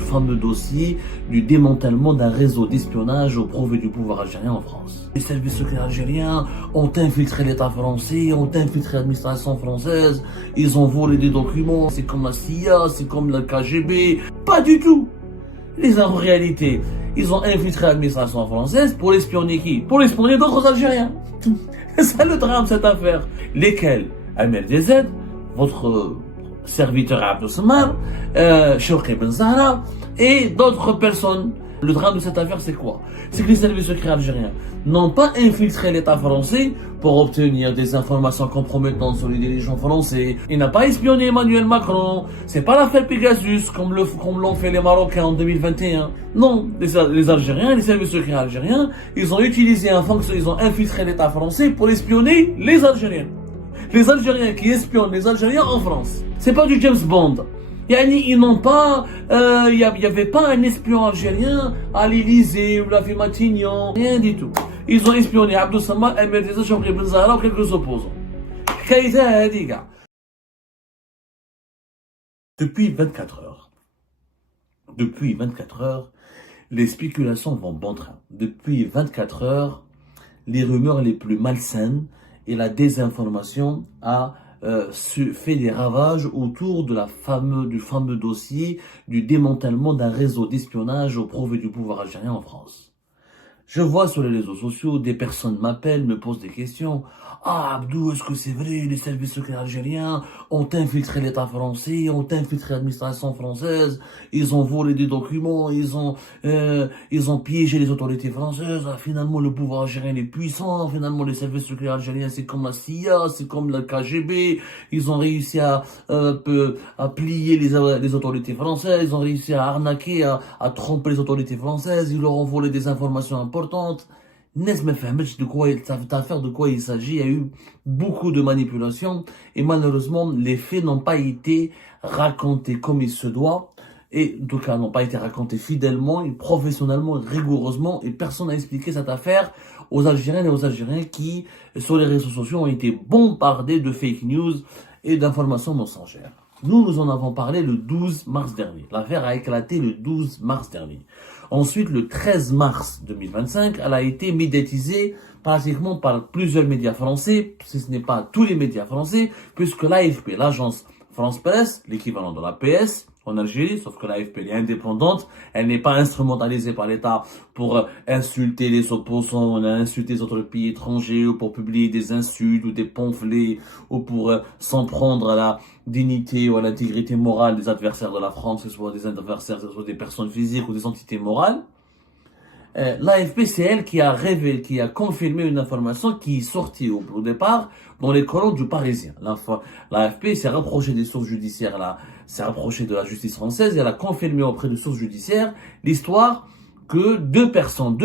fameux dossier du démantèlement d'un réseau d'espionnage au profit du pouvoir algérien en France. Les services secrets algériens ont infiltré l'État français, ont infiltré l'administration française, ils ont volé des documents, c'est comme la CIA, c'est comme le KGB. Pas du tout. En réalité, ils ont infiltré l'administration française pour espionner qui? Pour espionner d'autres Algériens. C'est ça le drame de cette affaire. Lesquels? MLDZ, votre serviteur Abdou Samar, Chouki Ben Zahra et d'autres personnes. Le drame de cette affaire, c'est quoi? C'est que les services secrets algériens n'ont pas infiltré l'État français pour obtenir des informations compromettantes sur les dirigeants français. Ils n'ont pas espionné Emmanuel Macron. C'est pas l'affaire Pegasus comme l'ont fait les Marocains en 2021. Non, les Algériens, les services secrets algériens, ils ont ils ont infiltré l'État français pour espionner les Algériens. Les Algériens qui espionnent les Algériens en France. C'est pas du James Bond. Ils n'ont pas, il n'y avait pas un espion algérien à l'Élysée ou la ville Matignon, rien du tout. Ils ont espionné Abdou Samar, MLDZ, Chouki Ben Zahra ou quelques opposants. Depuis 24 heures, les spéculations vont bon train. Depuis 24 heures, les rumeurs les plus malsaines et la désinformation a fait des ravages autour de du fameux dossier du démantèlement d'un réseau d'espionnage au profit du pouvoir algérien en France. Je vois sur les réseaux sociaux, des personnes m'appellent, me posent des questions. Ah, Abdou, est-ce que c'est vrai, les services secrets algériens ont infiltré l'État français, ont infiltré l'administration française, ils ont volé des documents, ils ont piégé les autorités françaises. Ah, finalement, le pouvoir algérien est puissant, finalement, les services secrets algériens, c'est comme la CIA, c'est comme le KGB, ils ont réussi à plier les autorités françaises, ils ont réussi à arnaquer, à tromper les autorités françaises, ils leur ont volé des informations importantes. N'est-ce pas cette affaire de quoi il s'agit? Il y a eu beaucoup de manipulations et malheureusement les faits n'ont pas été racontés comme il se doit et en tout cas n'ont pas été racontés fidèlement et professionnellement, rigoureusement et personne n'a expliqué cette affaire aux Algériennes et aux Algériens qui sur les réseaux sociaux ont été bombardés de fake news et d'informations mensongères. Nous en avons parlé le 12 mars dernier. L'affaire a éclaté le 12 mars dernier. Ensuite, le 13 mars 2025, elle a été médiatisée pratiquement par plusieurs médias français, si ce n'est pas tous les médias français, puisque l'AFP, l'agence France Presse, l'équivalent de la PS en Algérie, sauf que l'AFP est indépendante, elle n'est pas instrumentalisée par l'État pour insulter les opposants, insulter les autres pays étrangers, ou pour publier des insultes ou des pamphlets, ou pour s'en prendre à la dignité ou à l'intégrité morale des adversaires de la France, que ce soit des adversaires, que ce soit des personnes physiques ou des entités morales. L'AFP, c'est elle qui a révélé, qui a confirmé une information qui est sortie au départ dans les colonnes du Parisien. L'AFP s'est rapprochée des sources judiciaires, s'est rapprochée de la justice française et elle a confirmé auprès de sources judiciaires l'histoire que deux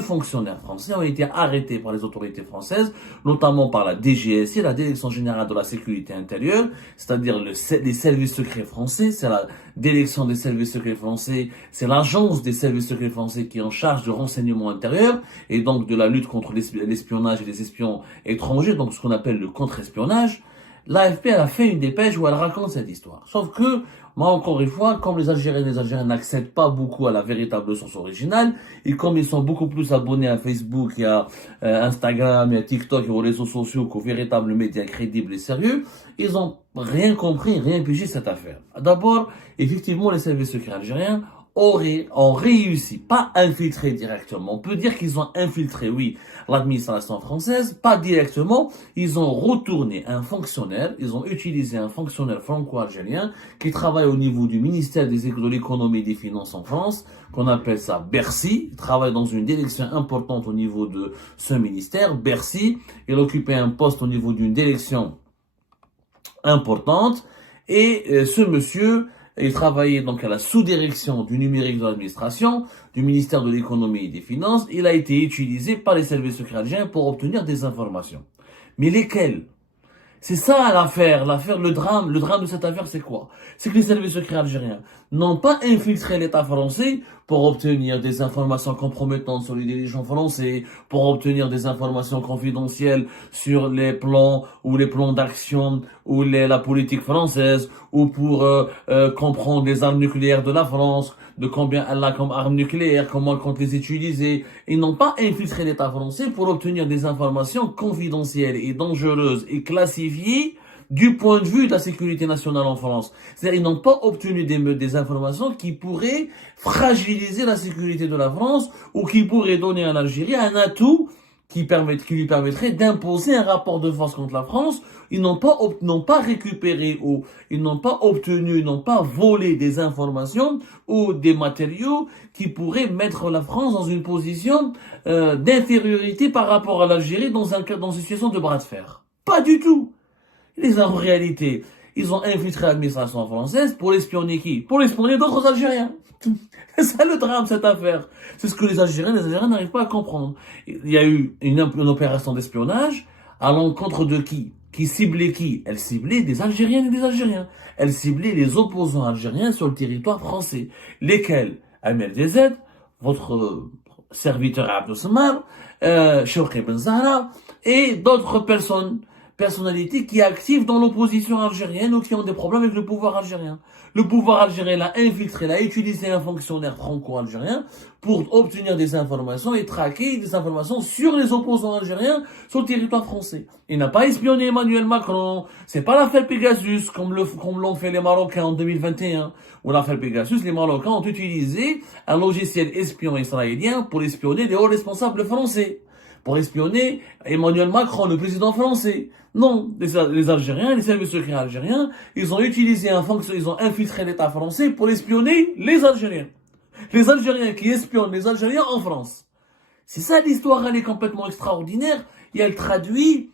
fonctionnaires français ont été arrêtés par les autorités françaises, notamment par la DGSI, la Direction Générale de la Sécurité Intérieure, c'est-à-dire les services secrets français, c'est la Direction des services secrets français, c'est l'agence des services secrets français qui est en charge du renseignement intérieur et donc de la lutte contre l'espionnage et les espions étrangers, donc ce qu'on appelle le contre-espionnage. L'AFP a fait une dépêche où elle raconte cette histoire. Sauf que, moi encore une fois, comme les Algériens et les Algériens n'accèdent pas beaucoup à la véritable source originale, et comme ils sont beaucoup plus abonnés à Facebook et à Instagram et à TikTok et aux réseaux sociaux qu'aux véritables médias crédibles et sérieux, ils ont rien compris, rien pigé cette affaire. D'abord, effectivement, les services secrets algériens ont réussi, pas infiltré directement. On peut dire qu'ils ont infiltré, oui, l'administration française, pas directement. Ils ont retourné un fonctionnaire, ils ont utilisé un fonctionnaire franco-algérien qui travaille au niveau du ministère de l'économie et des finances en France, qu'on appelle ça Bercy. Il travaille dans une direction importante au niveau de ce ministère, Bercy. Il occupait un poste au niveau d'une direction importante et ce monsieur, il travaillait donc à la sous-direction du numérique de l'administration, du ministère de l'économie et des finances. Il a été utilisé par les services secrets algériens pour obtenir des informations. Mais lesquelles? C'est ça l'affaire, le drame de cette affaire, c'est quoi? C'est que les services secrets algériens n'ont pas infiltré l'État français pour obtenir des informations compromettantes sur les dirigeants français, pour obtenir des informations confidentielles sur les plans d'action ou la politique française, ou pour comprendre les armes nucléaires de la France, de combien elle a comme armes nucléaires, comment elle compte les utiliser. Ils n'ont pas infiltré l'État français pour obtenir des informations confidentielles et dangereuses et classifiées du point de vue de la sécurité nationale en France. C'est-à-dire, ils n'ont pas obtenu des informations qui pourraient fragiliser la sécurité de la France ou qui pourraient donner à l'Algérie un atout qui lui permettrait d'imposer un rapport de force contre la France. Ils n'ont pas récupéré ou ils n'ont pas obtenu, ils n'ont pas volé des informations ou des matériaux qui pourraient mettre la France dans une position d'infériorité par rapport à l'Algérie dans une situation de bras de fer. Pas du tout. En réalité, ils ont infiltré l'administration française pour espionner qui? Pour espionner d'autres Algériens. C'est ça le drame, cette affaire. C'est ce que les Algériens n'arrivent pas à comprendre. Il y a eu une opération d'espionnage à l'encontre de qui? Qui ciblait qui? Elle ciblait des Algériennes et des Algériens. Elle ciblait les opposants algériens sur le territoire français. Lesquels? Amel Dezed, votre serviteur Abdou Samar, Chouki Ben Zahra, et d'autres personnalités qui activent dans l'opposition algérienne ou qui ont des problèmes avec le pouvoir algérien. Le pouvoir algérien l'a infiltré, l'a utilisé un fonctionnaire franco-algérien pour obtenir des informations et traquer des informations sur les opposants algériens sur le territoire français. Il n'a pas espionné Emmanuel Macron. C'est pas l'affaire Pegasus comme l'ont fait les Marocains en 2021. Ou l'affaire Pegasus, les Marocains ont utilisé un logiciel espion israélien pour espionner les hauts responsables français. Pour espionner Emmanuel Macron, le président français. Non, les Algériens, les services secrets algériens, ils ont utilisé ils ont infiltré l'État français pour espionner les Algériens. Les Algériens qui espionnent les Algériens en France. C'est ça l'histoire, elle est complètement extraordinaire et elle traduit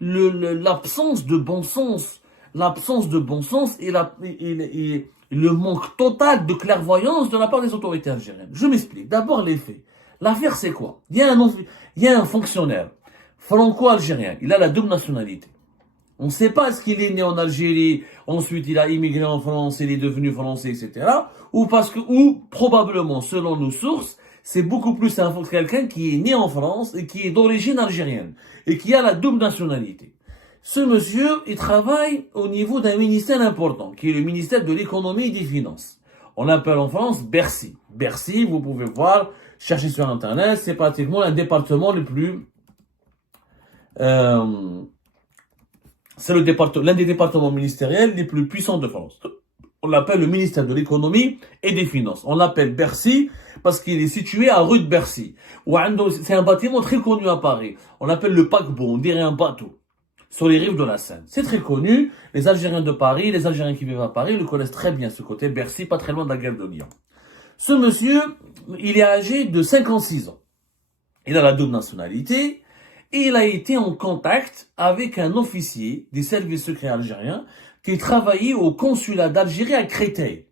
l'absence de bon sens. L'absence de bon sens et le manque total de clairvoyance de la part des autorités algériennes. Je m'explique. D'abord les faits. L'affaire, c'est quoi? Il y a un fonctionnaire franco-algérien. Il a la double nationalité. On ne sait pas est-ce qu'il est né en Algérie, ensuite il a immigré en France, il est devenu français, etc. Ou probablement, selon nos sources, c'est beaucoup plus quelqu'un qui est né en France et qui est d'origine algérienne et qui a la double nationalité. Ce monsieur, il travaille au niveau d'un ministère important, qui est le ministère de l'économie et des finances. On l'appelle en France Bercy. Bercy, vous pouvez voir, chercher sur Internet, c'est pratiquement un département le plus... c'est l'un des départements ministériels les plus puissants de France. On l'appelle le ministère de l'économie et des finances. On l'appelle Bercy parce qu'il est situé à rue de Bercy. C'est un bâtiment très connu à Paris. On l'appelle le paquebot, on dirait un bateau, sur les rives de la Seine. C'est très connu. Les Algériens de Paris, les Algériens qui vivent à Paris le connaissent très bien, ce côté Bercy, pas très loin de la gare de Lyon. Ce monsieur, il est âgé de 56 ans. Il a la double nationalité et il a été en contact avec un officier des services secrets algériens qui travaillait au consulat d'Algérie à Créteil.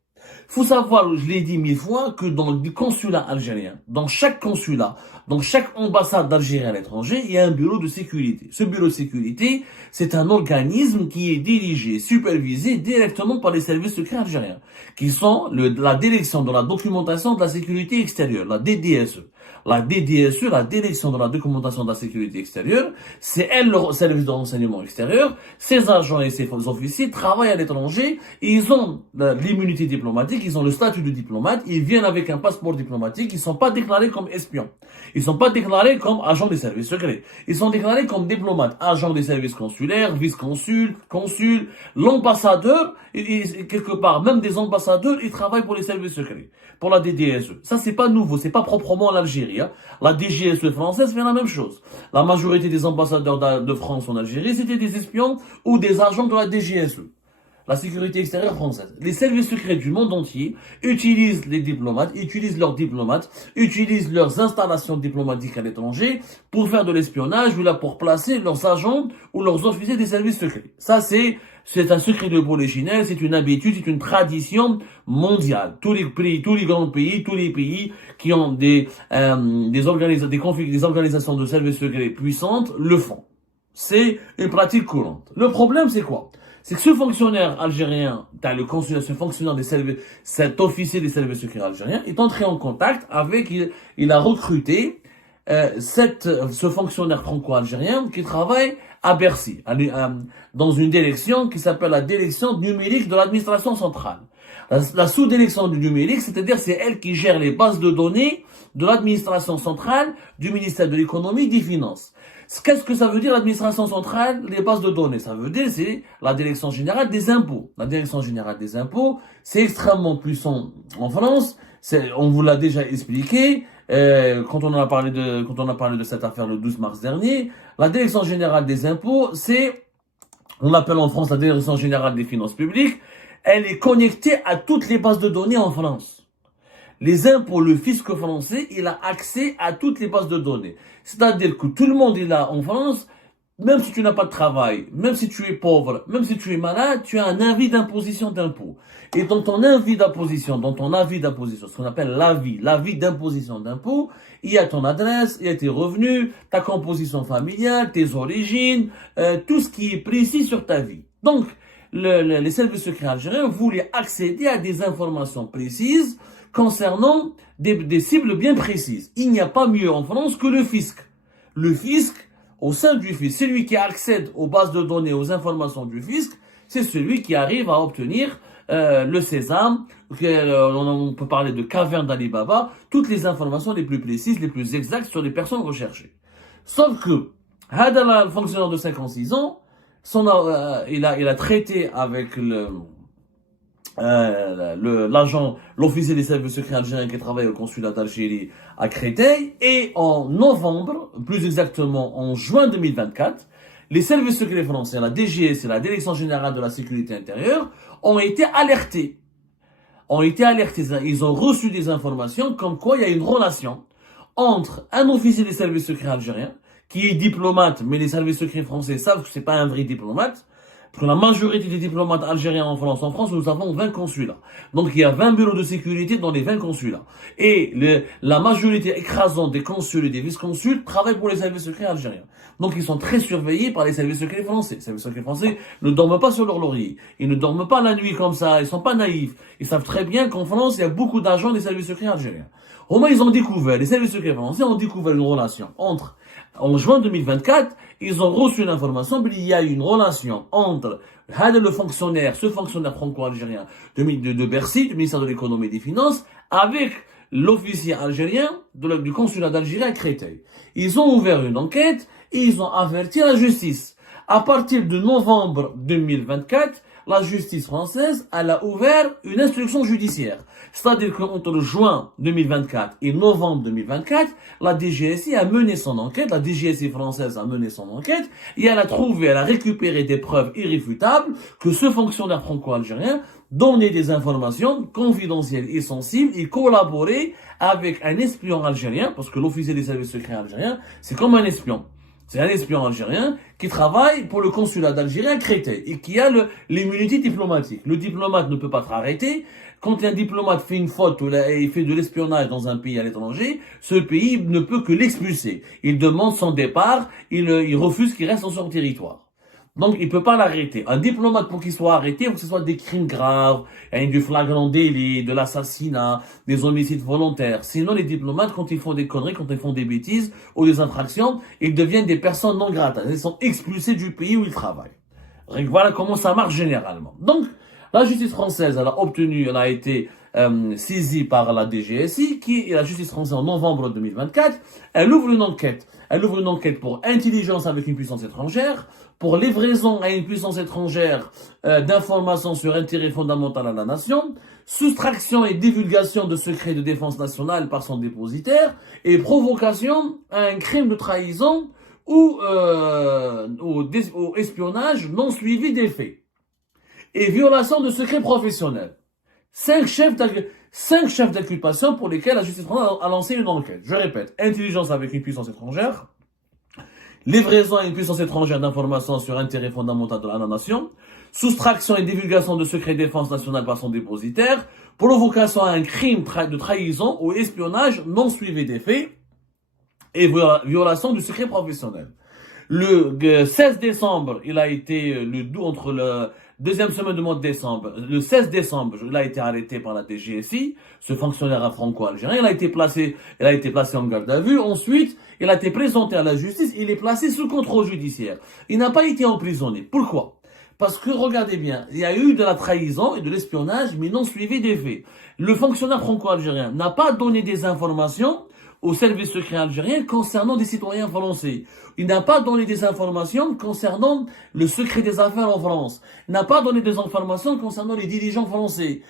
Faut savoir, je l'ai dit 1000 fois, que dans le consulat algérien, dans chaque consulat, dans chaque ambassade d'Algérie à l'étranger, il y a un bureau de sécurité. Ce bureau de sécurité, c'est un organisme qui est dirigé, supervisé directement par les services secrets algériens, qui sont la direction de la documentation de la sécurité extérieure, la DDSE. La DDSE, la direction de la documentation de la sécurité extérieure, c'est elle le service de renseignement extérieur. Ces agents et ces officiers travaillent à l'étranger et ils ont l'immunité diplomatique, ils ont le statut de diplomate, ils viennent avec un passeport diplomatique, ils sont pas déclarés comme espions. Ils sont pas déclarés comme agents des services secrets. Ils sont déclarés comme diplomates, agents des services consulaires, vice-consuls, consuls, l'ambassadeur, et quelque part, même des ambassadeurs, ils travaillent pour les services secrets, pour la DDSE. Ça, c'est pas nouveau, c'est pas proprement l'Algérie. La DGSE française fait la même chose. La majorité des ambassadeurs de France en Algérie, c'était des espions ou des agents de la DGSE, la sécurité extérieure française. Les services secrets du monde entier utilisent les diplomates, utilisent leurs installations diplomatiques à l'étranger pour faire de l'espionnage ou là pour placer leurs agents ou leurs officiers des services secrets. Ça, c'est un secret de polichinelle, c'est une habitude, c'est une tradition mondiale. Tous les grands pays, tous les pays qui ont des organisations de services secrets puissantes le font. C'est une pratique courante. Le problème, c'est quoi? C'est que ce fonctionnaire algérien, cet officier des services secrets algériens est entré en contact avec, il a recruté ce fonctionnaire franco-algérien qui travaille à Bercy, dans une direction qui s'appelle la direction numérique de l'administration centrale. La sous-direction du numérique, c'est-à-dire c'est elle qui gère les bases de données de l'administration centrale, du ministère de l'économie, des finances. Qu'est-ce que ça veut dire l'administration centrale, les bases de données? Ça veut dire c'est la direction générale des impôts. La direction générale des impôts, c'est extrêmement puissant en France. On vous l'a déjà expliqué quand on a parlé de cette affaire le 12 mars dernier. La direction générale des impôts, on l'appelle en France la direction générale des finances publiques. Elle est connectée à toutes les bases de données en France. Les impôts, le fisc français, il a accès à toutes les bases de données. C'est-à-dire que tout le monde est là en France, même si tu n'as pas de travail, même si tu es pauvre, même si tu es malade, tu as un avis d'imposition d'impôt. Et dans ton avis d'imposition, ce qu'on appelle l'avis d'imposition d'impôt, il y a ton adresse, il y a tes revenus, ta composition familiale, tes origines, tout ce qui est précis sur ta vie. Donc, les services secrets algériens voulaient accéder à des informations précises concernant des cibles bien précises. Il n'y a pas mieux en France que le fisc. Le fisc, au sein du fisc, celui qui accède aux bases de données, aux informations du fisc, c'est celui qui arrive à obtenir le sésame, on peut parler de caverne d'Ali Baba, toutes les informations les plus précises, les plus exactes sur les personnes recherchées. Sauf que, Hadala, le fonctionnaire de 56 ans, il a traité avec l'officier des services secrets algériens qui travaille au consulat d'Algérie à Créteil, et en novembre, plus exactement en juin 2024, les services secrets français, la DGS et la Direction Générale de la Sécurité Intérieure, ont été alertés. Ils ont reçu des informations comme quoi il y a une relation entre un officier des services secrets algériens, qui est diplomate, mais les services secrets français savent que c'est pas un vrai diplomate, parce que la majorité des diplomates algériens en France, nous avons 20 consulats. Donc il y a 20 bureaux de sécurité dans les 20 consulats. Et la majorité écrasante des consuls et des vice-consuls travaillent pour les services secrets algériens. Donc ils sont très surveillés par les services secrets français. Les services secrets français ne dorment pas sur leur laurier. Ils ne dorment pas la nuit comme ça, ils sont pas naïfs. Ils savent très bien qu'en France, il y a beaucoup d'agents des services secrets algériens. Au moins, les services secrets français ont découvert une relation en juin 2024, ils ont reçu l'information qu'il y a une relation entre ce fonctionnaire franco-algérien de Bercy, du ministère de l'économie et des finances, avec l'officier algérien du consulat d'Algérie à Créteil. Ils ont ouvert une enquête et ils ont averti la justice. À partir de novembre 2024, la justice française, elle a ouvert une instruction judiciaire. C'est-à-dire qu'entre juin 2024 et novembre 2024, la DGSI a mené son enquête, la DGSI française a mené son enquête, et elle a récupéré des preuves irréfutables que ce fonctionnaire franco-algérien donnait des informations confidentielles et sensibles et collaborait avec un espion algérien, parce que l'officier des services secrets algériens, c'est comme un espion. C'est un espion algérien qui travaille pour le consulat d'Algérie à Créteil et qui a l'immunité diplomatique. Le diplomate ne peut pas être arrêté. Quand un diplomate fait une faute ou il fait de l'espionnage dans un pays à l'étranger, ce pays ne peut que l'expulser. Il demande son départ, il refuse qu'il reste sur son territoire. Donc, il peut pas l'arrêter. Un diplomate, pour qu'il soit arrêté, il faut que ce soit des crimes graves, du flagrant délit, de l'assassinat, des homicides volontaires. Sinon, les diplomates, quand ils font des conneries, quand ils font des bêtises ou des infractions, ils deviennent des personnes non gratas. Ils sont expulsés du pays où ils travaillent. Donc, voilà comment ça marche généralement. Donc, la justice française, elle a été saisie par la DGSI, la justice française en novembre 2024, elle ouvre une enquête. Elle ouvre une enquête pour intelligence avec une puissance étrangère, pour livraison à une puissance étrangère d'informations sur intérêt fondamental à la nation, soustraction et divulgation de secrets de défense nationale par son dépositaire, et provocation à un crime de trahison ou au espionnage non suivi des faits, et violation de secrets professionnels. 5 chefs d'inculpation pour lesquels la justice française a lancé une enquête. Je répète, intelligence avec une puissance étrangère, livraison à une puissance étrangère d'informations sur intérêt fondamental de la nation, soustraction et divulgation de secrets de défense nationale par son dépositaire, provocation à un crime de trahison ou espionnage non suivi des faits, et violation du secret professionnel. Le 16 décembre, il a été entre le deuxième semaine du mois de décembre, le 16 décembre, il a été arrêté par la DGSI, ce fonctionnaire franco-algérien, il a été placé en garde à vue. Ensuite, il a été présenté à la justice, il est placé sous contrôle judiciaire. Il n'a pas été emprisonné. Pourquoi? Parce que, regardez bien, il y a eu de la trahison et de l'espionnage, mais non suivi des faits. Le fonctionnaire franco-algérien n'a pas donné des informations au service secret algérien concernant des citoyens français. Il n'a pas donné des informations concernant le secret des affaires en France. Il n'a pas donné des informations concernant les dirigeants français,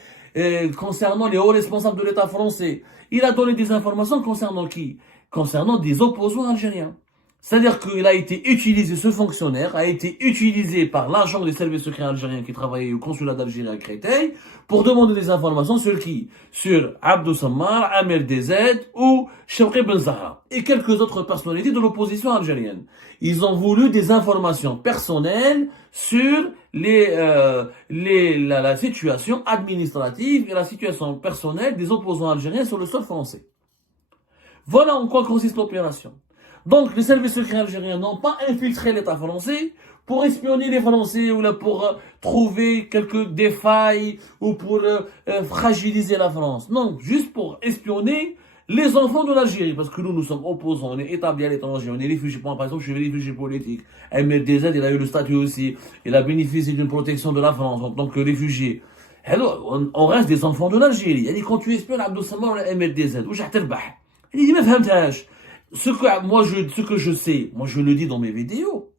concernant les hauts responsables de l'État français. Il a donné des informations concernant qui? Concernant des opposants algériens. C'est-à-dire qu'il a été utilisé, ce fonctionnaire a été utilisé par l'agent des services secrets algériens qui travaillait au consulat d'Algérie à Créteil pour demander des informations sur qui? Sur Abdou Sammar, Amir DZ ou Chewki Ben Zahra et quelques autres personnalités de l'opposition algérienne. Ils ont voulu des informations personnelles sur la situation administrative et la situation personnelle des opposants algériens sur le sol français. Voilà en quoi consiste l'opération. Donc, les services secrets algériens n'ont pas infiltré l'État français pour espionner les Français ou là pour trouver quelques défailles ou pour fragiliser la France. Non, juste pour espionner les enfants de l'Algérie. Parce que nous sommes opposants, on est établis à l'étranger, on est réfugiés. Par exemple, je suis réfugié politique. MRDZ, il a eu le statut aussi. Il a bénéficié d'une protection de la France en tant que réfugié. Alors, on reste des enfants de l'Algérie. Il dit, quand tu espionnes Abdou Sammar ou la MRDZ, où j'attends le bah. Il dit, mais fahmtash. Ce que je sais, moi je le dis dans mes vidéos.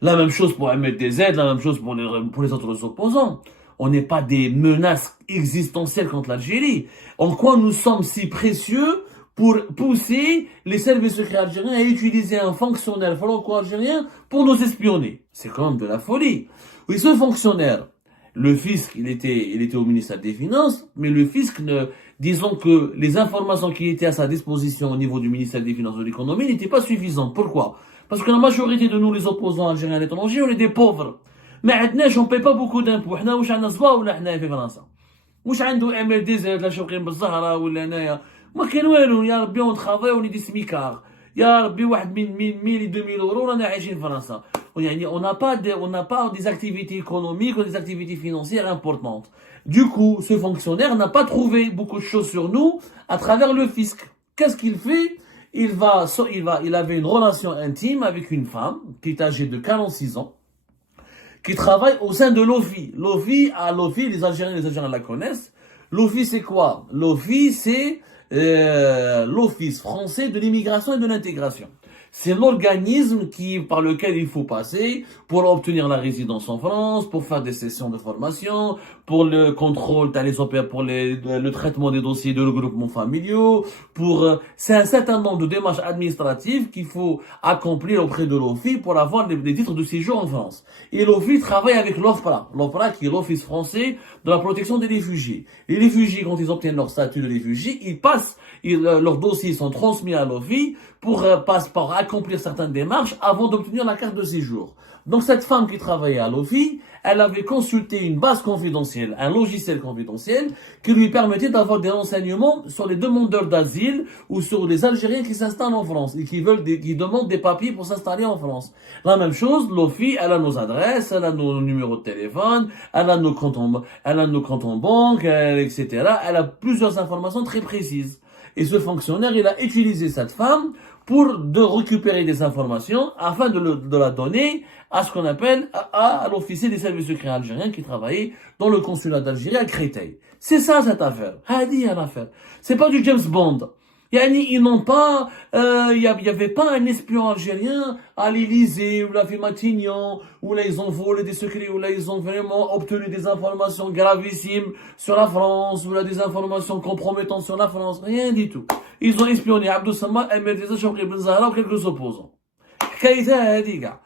La même chose pour MRDZ, la même chose pour les autres opposants. On n'est pas des menaces existentielles contre l'Algérie. En quoi nous sommes si précieux pour pousser les services secrets algériens à utiliser un fonctionnaire franco-algérien pour nous espionner? C'est quand même de la folie. Oui, ce fonctionnaire, le fisc, il était au ministère des Finances, mais le fisc disons que les informations qui étaient à sa disposition au niveau du ministère des Finances et de l'économie n'étaient pas suffisantes. Pourquoi? Parce que la majorité de nous, les opposants algériens à l'étranger, on est des pauvres. Mais on ne paye pas beaucoup d'impôts. On a زوا ولا حنا في فرنسا. واش عنده MRDZ لا شوقي بالزهرة ولا هنايا. ما كاين والو يا ربي on travaille on est des smicards. يا ربي واحد من 1000 et 2000 euros رانا عايشين في فرنسا. On n'a pas des activités économiques ou des activités financières importantes. Du coup, ce fonctionnaire n'a pas trouvé beaucoup de choses sur nous à travers le fisc. Qu'est-ce qu'il fait? Il avait une relation intime avec une femme qui est âgée de 46 ans, qui travaille au sein de l'OFI. L'OFI, les Algériens la connaissent. L'OFI, c'est quoi? L'OFI, c'est l'Office français de l'immigration et de l'intégration. C'est l'organisme par lequel il faut passer pour obtenir la résidence en France, pour faire des sessions de formation, pour le contrôle, pour le traitement des dossiers de regroupement familiaux, c'est un certain nombre de démarches administratives qu'il faut accomplir auprès de l'OFI pour avoir les titres de séjour en France. Et l'OFI travaille avec l'OFPRA. L'OFPRA qui est l'Office français de la protection des réfugiés. Les réfugiés, quand ils obtiennent leur statut de réfugié, leurs dossiers sont transmis à l'OFI pour accomplir certaines démarches avant d'obtenir la carte de séjour. Donc cette femme qui travaillait à l'OFI, elle avait consulté une base confidentielle, un logiciel confidentiel qui lui permettait d'avoir des renseignements sur les demandeurs d'asile ou sur les Algériens qui s'installent en France et qui demandent des papiers pour s'installer en France. La même chose, l'OFI, elle a nos adresses, elle a nos numéros de téléphone, elle a nos comptes en banque, etc. Elle a plusieurs informations très précises. Et ce fonctionnaire, il a utilisé cette femme pour récupérer des informations afin de la donner à ce qu'on appelle à l'officier des services secrets algériens qui travaillait dans le consulat d'Algérie à Créteil. C'est ça cette affaire. Hadi l'affaire. C'est pas du James Bond. Ils n'ont pas, y avait pas un espion algérien à l'Élysée ou la Matignon où là ils ont volé des secrets, où là ils ont vraiment obtenu des informations gravissimes sur la France, ou là des informations compromettantes sur la France. Rien du tout. Ils ont espionné Abdou Sammar, MRDZ, Chewki Ben Zahra ou quelques opposants. حكايتها هذه كاع.